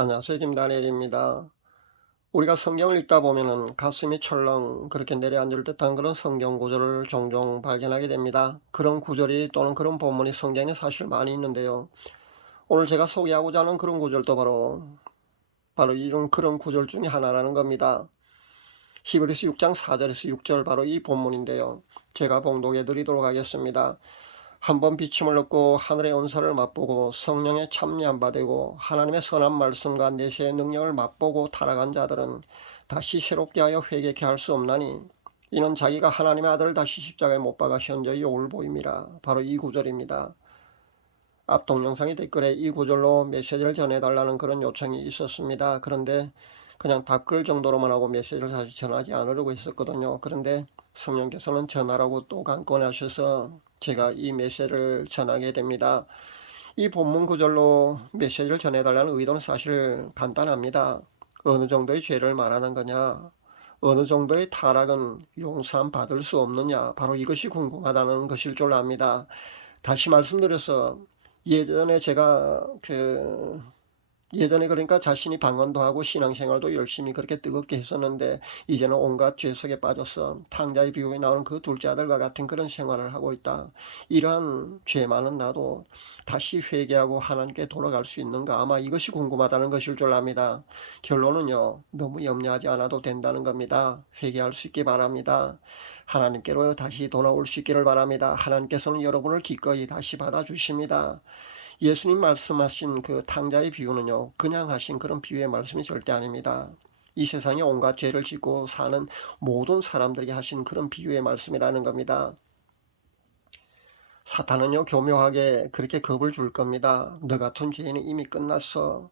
안녕하세요. 김다니엘입니다. 우리가 성경을 읽다 보면은 가슴이 철렁 그렇게 내려앉을 듯한 그런 성경 구절을 종종 발견하게 됩니다. 그런 구절이 또는 그런 본문이 성경에 사실 많이 있는데요. 오늘 제가 소개하고자 하는 그런 구절도 바로 이런 그런 구절 중에 하나라는 겁니다. 히브리서 6장 4절에서 6절 바로 이 본문인데요. 제가 봉독해 드리도록 하겠습니다. 한번 비침을 얻고 하늘의 은사를 맛보고 성령의 참여한 바 되고 하나님의 선한 말씀과 내세의 능력을 맛보고 타락한 자들은 다시 새롭게 하여 회개케 할 수 없나니 이는 자기가 하나님의 아들을 다시 십자가에 못 박아 현저히 욕을 보임이라. 바로 이 구절입니다. 앞 동영상의 댓글에 이 구절로 메시지를 전해달라는 그런 요청이 있었습니다. 그런데 그냥 댓글 정도로만 하고 메시지를 사실 전하지 않으려고 했었거든요. 그런데 성령께서는 전하라고 또 강권하셔서 제가 이 메시지를 전하게 됩니다. 이 본문 구절로 메시지를 전해달라는 의도는 사실 간단합니다. 어느 정도의 죄를 말하는 거냐, 어느 정도의 타락은 용서함 받을 수 없느냐, 바로 이것이 궁금하다는 것일 줄 압니다. 다시 말씀드려서 예전에 제가 예전에 그러니까 자신이 방언도 하고 신앙생활도 열심히 그렇게 뜨겁게 했었는데 이제는 온갖 죄 속에 빠져서 탕자의 비유에 나오는 그 둘째 아들과 같은 그런 생활을 하고 있다. 이러한 죄 많은 나도 다시 회개하고 하나님께 돌아갈 수 있는가? 아마 이것이 궁금하다는 것일 줄 압니다. 결론은요, 너무 염려하지 않아도 된다는 겁니다. 회개할 수 있기 바랍니다. 하나님께로 다시 돌아올 수 있기를 바랍니다. 하나님께서는 여러분을 기꺼이 다시 받아주십니다. 예수님 말씀하신 그 탕자의 비유는요, 그냥 하신 그런 비유의 말씀이 절대 아닙니다. 이 세상에 온갖 죄를 짓고 사는 모든 사람들에게 하신 그런 비유의 말씀이라는 겁니다. 사탄은요, 교묘하게 그렇게 겁을 줄 겁니다. 너 같은 죄인은 이미 끝났어.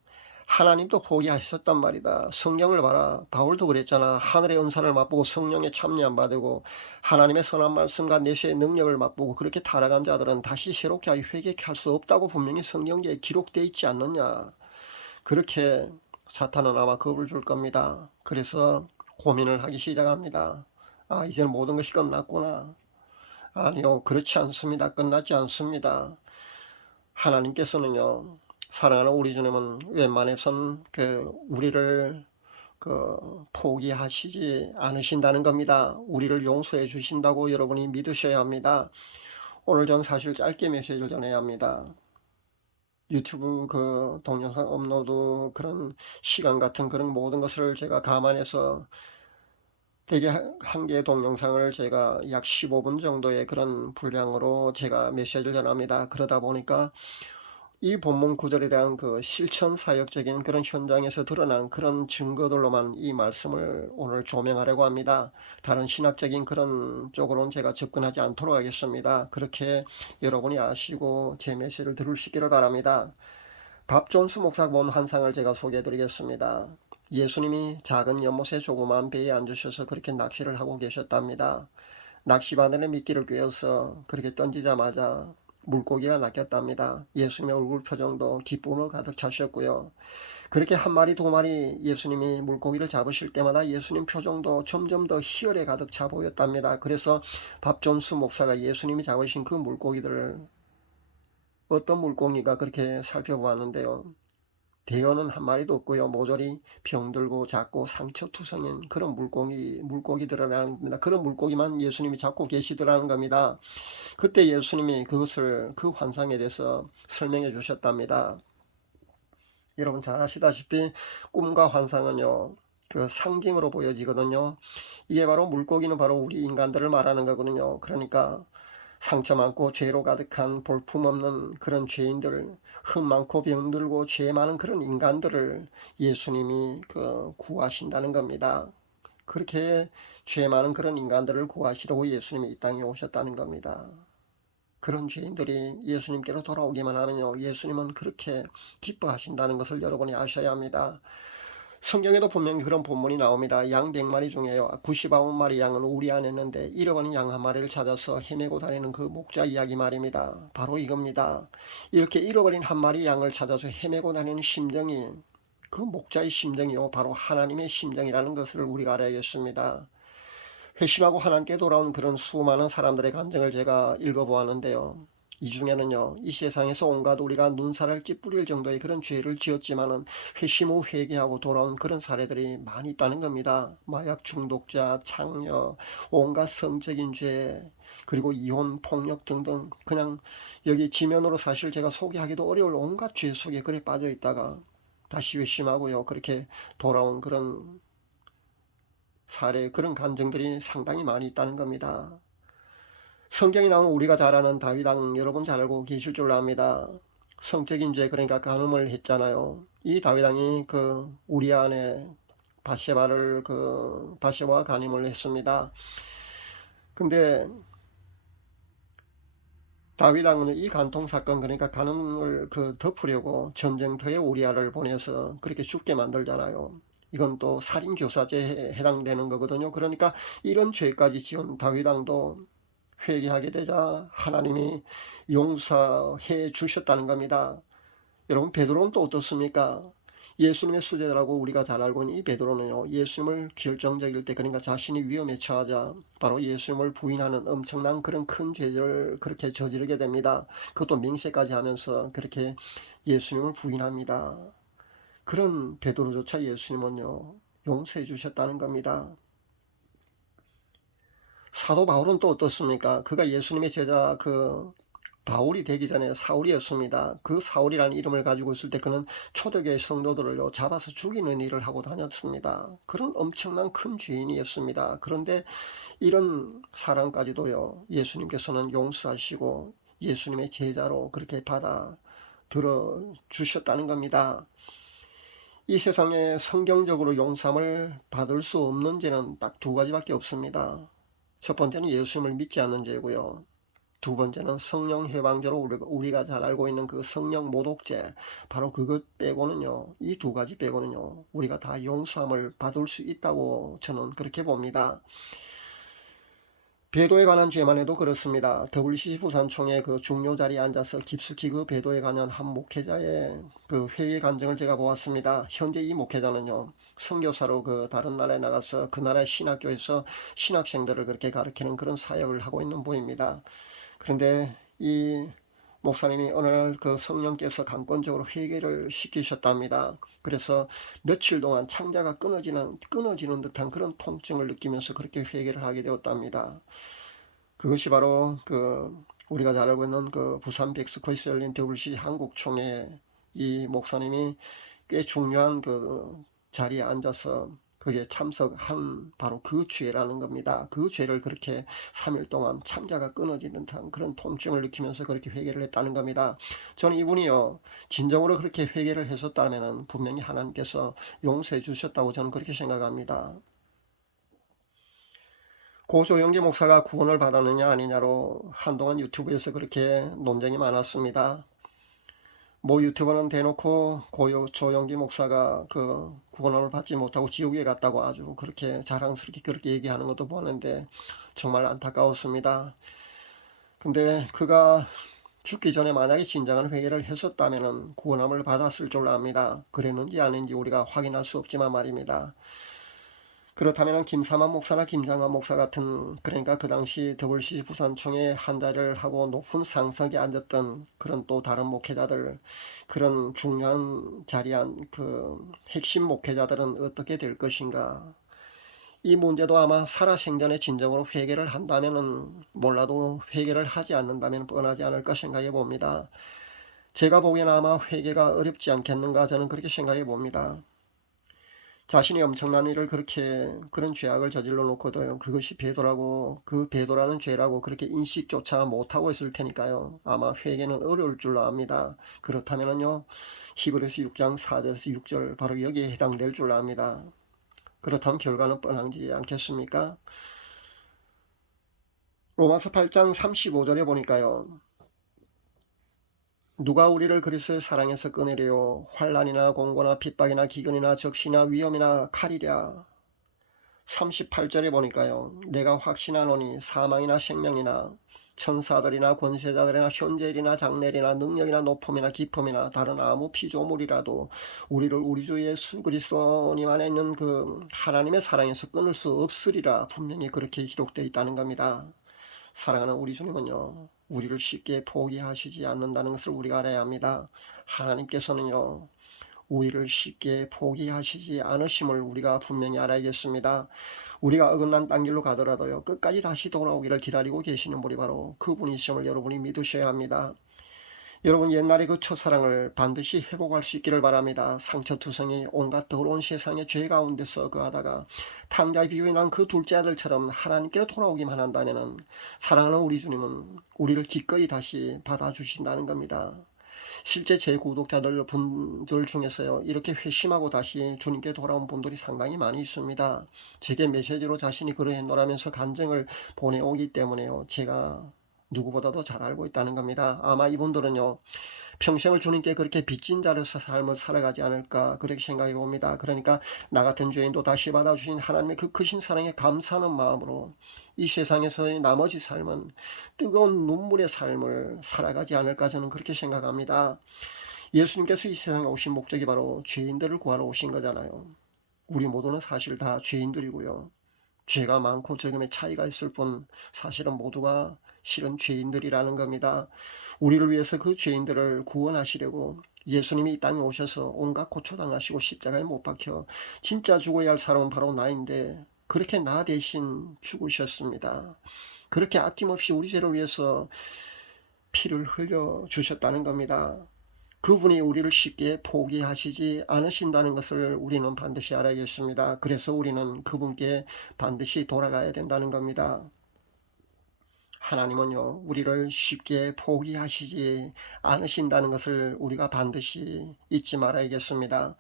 하나님도 포기하셨단 말이다. 성경을 봐라. 바울도 그랬잖아. 하늘의 은사를 맛보고 성령에 참여 안 받고 하나님의 선한 말씀과 내세의 능력을 맛보고 그렇게 타락한 자들은 다시 새롭게 하여 회개케 할 수 없다고 분명히 성경에 기록되어 있지 않느냐. 그렇게 사탄은 아마 겁을 줄 겁니다. 그래서 고민을 하기 시작합니다. 아, 이제는 모든 것이 끝났구나. 아니요, 그렇지 않습니다. 끝나지 않습니다. 하나님께서는요, 사랑하는 우리 주님은 웬만해선 우리를 포기하시지 않으신다는 겁니다. 우리를 용서해 주신다고 여러분이 믿으셔야 합니다. 오늘 전 사실 짧게 메시지를 전해야 합니다. 유튜브 동영상 업로드 그런 시간 같은 그런 모든 것을 제가 감안해서 대개 한 개의 동영상을 제가 약 15분 정도의 그런 분량으로 제가 메시지를 전합니다. 그러다 보니까 이 본문 구절에 대한 그 실천 사역적인 그런 현장에서 드러난 그런 증거들로만 이 말씀을 오늘 조명하려고 합니다. 다른 신학적인 그런 쪽으로는 제가 접근하지 않도록 하겠습니다. 그렇게 여러분이 아시고 제 메시지를 들으시기를 바랍니다. 밥 존스 목사 본 환상을 제가 소개해 드리겠습니다. 예수님이 작은 연못의 조그만 배에 앉으셔서 그렇게 낚시를 하고 계셨답니다. 낚시바늘에 미끼를 꿰어서 그렇게 던지자마자 물고기가 낚였답니다. 예수님의 얼굴 표정도 기쁨으로 가득 차셨고요. 그렇게 한 마리 두 마리 예수님이 물고기를 잡으실 때마다 예수님 표정도 점점 더 희열에 가득 차 보였답니다. 그래서 밥 존스 목사가 예수님이 잡으신 그 물고기들을 어떤 물고기가 그렇게 살펴보았는데요. 대어는 한 마리도 없고요. 모조리 병들고 작고 상처투성인 그런 물고기들이라는 겁니다. 그런 물고기만 예수님이 잡고 계시더라는 겁니다. 그때 예수님이 그 환상에 대해서 설명해 주셨답니다. 여러분 잘 아시다시피 꿈과 환상은요, 그 상징으로 보여지거든요. 이게 바로 물고기는 바로 우리 인간들을 말하는 거거든요. 그러니까 상처 많고 죄로 가득한 볼품없는 그런 죄인들, 흠 많고 병들고 죄 많은 그런 인간들을 예수님이 구하신다는 겁니다. 그렇게 죄 많은 그런 인간들을 구하시려고 예수님이 이 땅에 오셨다는 겁니다. 그런 죄인들이 예수님께로 돌아오기만 하면요, 예수님은 그렇게 기뻐하신다는 것을 여러분이 아셔야 합니다. 성경에도 분명히 그런 본문이 나옵니다. 양 100마리 중에요, 99마리 양은 우리 안에 있는데 잃어버린 양 한 마리를 찾아서 헤매고 다니는 그 목자 이야기 말입니다. 바로 이겁니다. 이렇게 잃어버린 한 마리 양을 찾아서 헤매고 다니는 심정이 그 목자의 심정이요, 바로 하나님의 심정이라는 것을 우리가 알아야겠습니다. 회심하고 하나님께 돌아온 그런 수많은 사람들의 감정을 제가 읽어보았는데요, 이 중에는요, 이 세상에서 온갖 우리가 눈살을 찌푸릴 정도의 그런 죄를 지었지만은 회심 후 회개하고 돌아온 그런 사례들이 많이 있다는 겁니다. 마약 중독자, 창녀, 온갖 성적인 죄, 그리고 이혼, 폭력 등등 그냥 여기 지면으로 사실 제가 소개하기도 어려울 온갖 죄 속에 그래 빠져 있다가 다시 회심하고요, 그렇게 돌아온 그런 사례, 그런 감정들이 상당히 많이 있다는 겁니다. 성경에 나오는 우리가 잘 아는 다윗 왕 여러분 잘 알고 계실 줄로 압니다. 성적인 죄, 그러니까 간음을 했잖아요. 이 다윗 왕이 그 우리아 안에 바세바와 간음을 했습니다. 근데 다윗 왕은 이 간통 사건, 그러니까 간음을 덮으려고 전쟁터에 우리아를 보내서 그렇게 죽게 만들잖아요. 이건 또 살인 교사죄에 해당되는 거거든요. 그러니까 이런 죄까지 지은 다윗 왕도 회개하게 되자 하나님이 용서해 주셨다는 겁니다. 여러분, 베드로는 또 어떻습니까? 예수님의 수제자라고 우리가 잘 알고 있는 이 베드로는요, 예수님을 결정적일 때, 그러니까 자신이 위험에 처하자 바로 예수님을 부인하는 엄청난 그런 큰 죄를 그렇게 저지르게 됩니다. 그것도 맹세까지 하면서 그렇게 예수님을 부인합니다. 그런 베드로조차 예수님은요, 용서해 주셨다는 겁니다. 사도 바울은 또 어떻습니까? 그가 예수님의 제자 바울이 되기 전에 사울이었습니다. 그 사울이라는 이름을 가지고 있을 때 그는 초대교회 성도들을요, 잡아서 죽이는 일을 하고 다녔습니다. 그런 엄청난 큰 죄인이었습니다. 그런데 이런 사람까지도요, 예수님께서는 용서하시고 예수님의 제자로 그렇게 받아들여 주셨다는 겁니다. 이 세상에 성경적으로 용서함을 받을 수 없는 죄는 딱 두 가지밖에 없습니다. 첫 번째는 예수님을 믿지 않는 죄고요. 두 번째는 성령 해방죄로 우리가 잘 알고 있는 그 성령 모독죄, 바로 그것 빼고는요, 이 두 가지 빼고는요, 우리가 다 용서함을 받을 수 있다고 저는 그렇게 봅니다. 배도에 관한 죄만 해도 그렇습니다. WCC 부산총회 그 중요 자리에 앉아서 깊숙이 그 배도에 관한 한 목회자의 그 회의 간증을 제가 보았습니다. 현재 이 목회자는요, 선교사로 그 다른 나라에 나가서 그 나라의 신학교에서 신학생들을 그렇게 가르치는 그런 사역을 하고 있는 분입니다. 그런데 이 목사님이 어느 날 그 성령께서 강권적으로 회개를 시키셨답니다. 그래서 며칠 동안 창자가 끊어지는 듯한 그런 통증을 느끼면서 그렇게 회개를 하게 되었답니다. 그것이 바로 우리가 잘 알고 있는 그 부산 백스코에서 열린 WCC 한국총회, 이 목사님이 꽤 중요한 그 자리에 앉아서 그게 참석한 바로 그 죄라는 겁니다. 그 죄를 그렇게 3일 동안 창자가 끊어지는 듯한 그런 통증을 느끼면서 그렇게 회개를 했다는 겁니다. 저는 이분이요, 진정으로 그렇게 회개를 했었다면 분명히 하나님께서 용서해 주셨다고 저는 그렇게 생각합니다. 고 조영기 목사가 구원을 받았느냐 아니냐로 한동안 유튜브에서 그렇게 논쟁이 많았습니다. 뭐 유튜버는 대놓고 조영기 목사가 그 구원을 받지 못하고 지옥에 갔다고 아주 그렇게 자랑스럽게 그렇게 얘기하는 것도 보는데 정말 안타까웠습니다. 근데 그가 죽기 전에 만약에 진정한 회개를 했었다면 구원함을 받았을 줄 압니다. 그랬는지 아닌지 우리가 확인할 수 없지만 말입니다. 그렇다면 김삼환 목사나 김장환 목사 같은, 그러니까 그 당시 WCC 부산총회 한 자리를 하고 높은 상석에 앉았던 그런 또 다른 목회자들, 그런 중요한 자리에 그 핵심 목회자들은 어떻게 될 것인가. 이 문제도 아마 살아생전에 진정으로 회개를 한다면은 몰라도 회개를 하지 않는다면 뻔하지 않을까 생각해 봅니다. 제가 보기에는 아마 회개가 어렵지 않겠는가, 저는 그렇게 생각해 봅니다. 자신이 엄청난 일을 그런 죄악을 저질러 놓고도요, 그것이 배도라고, 그 배도라는 죄라고 그렇게 인식조차 못하고 있을 테니까요, 아마 회개는 어려울 줄로 압니다. 그렇다면요, 히브리서 6장 4절에서 6절 바로 여기에 해당될 줄로 압니다. 그렇다면 결과는 뻔하지 않겠습니까? 로마서 8장 35절에 보니까요, 누가 우리를 그리스도의 사랑에서 꺼내려요? 환난이나 공고나 핍박이나 기근이나 적시나 위험이나 칼이랴. 38절에 보니까요, 내가 확신하노니 사망이나 생명이나 천사들이나 권세자들이나 현재일이나 장래일이나 능력이나 높음이나 깊음이나 다른 아무 피조물이라도 우리를 우리 주 예수 그리스도님 안에 있는 그 하나님의 사랑에서 끊을 수 없으리라. 분명히 그렇게 기록되어 있다는 겁니다. 사랑하는 우리 주님은요, 우리를 쉽게 포기하시지 않는다는 것을 우리가 알아야 합니다. 하나님께서는요, 우리를 쉽게 포기하시지 않으심을 우리가 분명히 알아야겠습니다. 우리가 어긋난 딴 길로 가더라도요, 끝까지 다시 돌아오기를 기다리고 계시는 분이 바로 그분이심을 여러분이 믿으셔야 합니다. 여러분, 옛날에 그 첫사랑을 반드시 회복할 수 있기를 바랍니다. 상처투성이 온갖 더러운 세상의 죄 가운데서 거하다가 탕자의 비유에 난 그 둘째 아들처럼 하나님께로 돌아오기만 한다면 사랑하는 우리 주님은 우리를 기꺼이 다시 받아주신다는 겁니다. 실제 제 구독자들 분들 중에서요, 이렇게 회심하고 다시 주님께 돌아온 분들이 상당히 많이 있습니다. 제게 메시지로 자신이 그러했노라면서 간증을 보내오기 때문에요, 제가 누구보다도 잘 알고 있다는 겁니다. 아마 이분들은요, 평생을 주님께 그렇게 빚진 자로서 삶을 살아가지 않을까 그렇게 생각해 봅니다. 그러니까 나 같은 죄인도 다시 받아주신 하나님의 그 크신 사랑에 감사하는 마음으로 이 세상에서의 나머지 삶은 뜨거운 눈물의 삶을 살아가지 않을까 저는 그렇게 생각합니다. 예수님께서 이 세상에 오신 목적이 바로 죄인들을 구하러 오신 거잖아요. 우리 모두는 사실 다 죄인들이고요. 죄가 많고 적음의 차이가 있을 뿐 사실은 모두가 실은 죄인들이라는 겁니다. 우리를 위해서 그 죄인들을 구원하시려고 예수님이 이 땅에 오셔서 온갖 고초당하시고 십자가에 못 박혀 진짜 죽어야 할 사람은 바로 나인데 그렇게 나 대신 죽으셨습니다. 그렇게 아낌없이 우리 죄를 위해서 피를 흘려 주셨다는 겁니다. 그분이 우리를 쉽게 포기하시지 않으신다는 것을 우리는 반드시 알아야겠습니다. 그래서 우리는 그분께 반드시 돌아가야 된다는 겁니다. 하나님은요, 우리를 쉽게 포기하시지 않으신다는 것을 우리가 반드시 잊지 말아야겠습니다.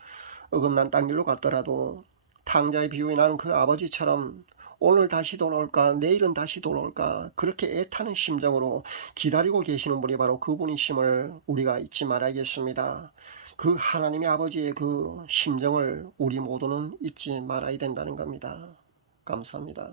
어긋난 딴 길로 갔더라도 탕자의 비유에 나는 그 아버지처럼 오늘 다시 돌아올까, 내일은 다시 돌아올까, 그렇게 애타는 심정으로 기다리고 계시는 분이 바로 그분이심을 우리가 잊지 말아야겠습니다. 그 하나님의 아버지의 그 심정을 우리 모두는 잊지 말아야 된다는 겁니다. 감사합니다.